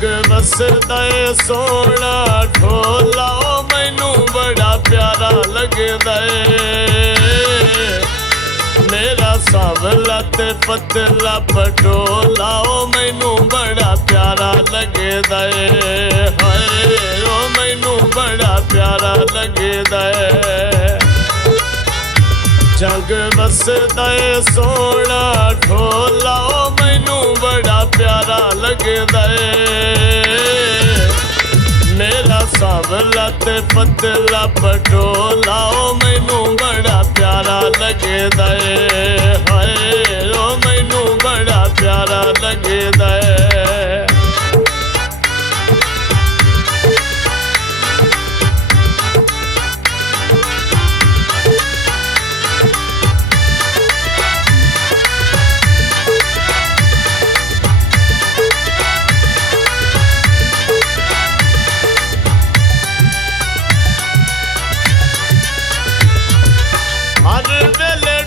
जंग वसदा ए सोना ढोला ओ मैनू बड़ा प्यारा लगदा ए मेरा सांवला ते पतला पटोला ओ मैनू बड़ा प्यारा लगदा ए हाय ओ मैनू बड़ा प्यारा लगदा ए जंग वसदा ए सोना ढोला ओ मैनू बड़ा प्यारा लगदा ए मेरा सांवला ते पतला पटोला ओ मैनू बड़ा प्यारा लगदा ए हाय ओ मैनू बड़ा प्यारा लगदा ए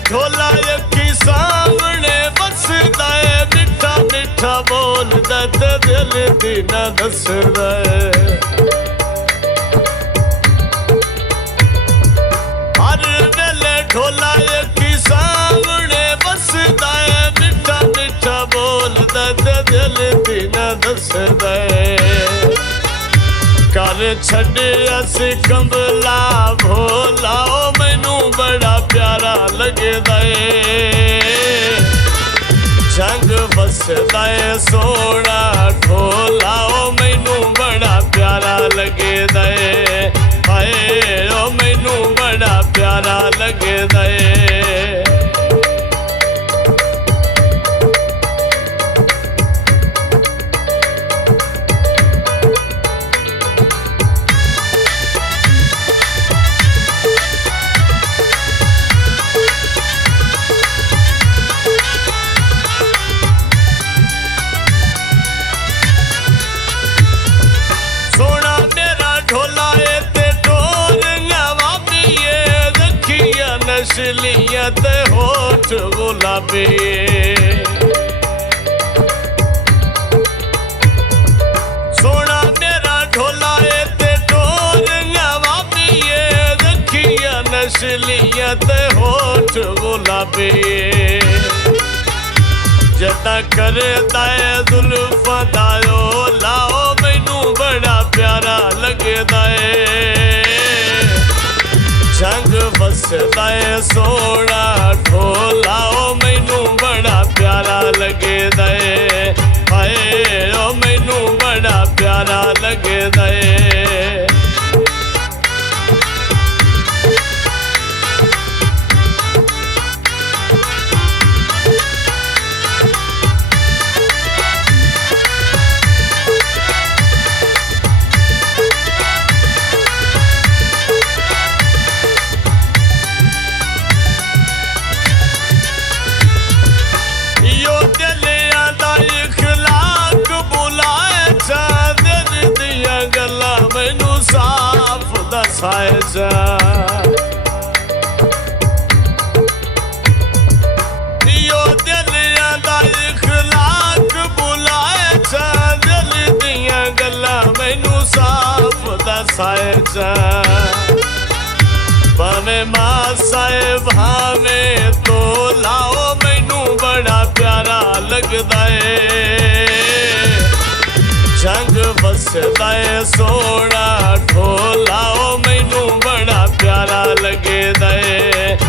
ढोला यकी सामने बसदा है मिठा मिठा बोलदा ते दिल दी ना दसदा है हर वेले ढोला यकी सामने बसदा है मिठा मिठा बोलदा ते दिल दी ना दसदा है कर छड़िया सी कंबला भोला ओ मैनू बड़ा प्यारा लगदा ए जंग वसदा ए सोना ढोला ओ मैनू बड़ा प्यारा लगदा ए हाय ओ मैनू बड़ा प्यारा लगदा ए नस्लियां ते होठ गुलाबी सोना मेरा ढोला ते टोरियां वाबिए रखियां नस्लियां ते होठ गुलाबी जदा करदा ए जुल्फां दा ओला ओ मैनू बड़ा प्यारा लगदा ए जंग वसदा ए सोना ढोला ओ मैनू बड़ा प्यारा लगदा ए हाय ओ मैनू बड़ा प्यारा लगदा ए साफ दसाए जा यो दिलियां दा इखलाक बुलाए जा दिल दियां गल्लां मैनू साफ दसाए जा भावें मासाए भावें तोला ओ मैनू बड़ा प्यारा लगदा ए जंग वसदा ए सोना ढोला ओ मैनू बड़ा प्यारा लगदा ए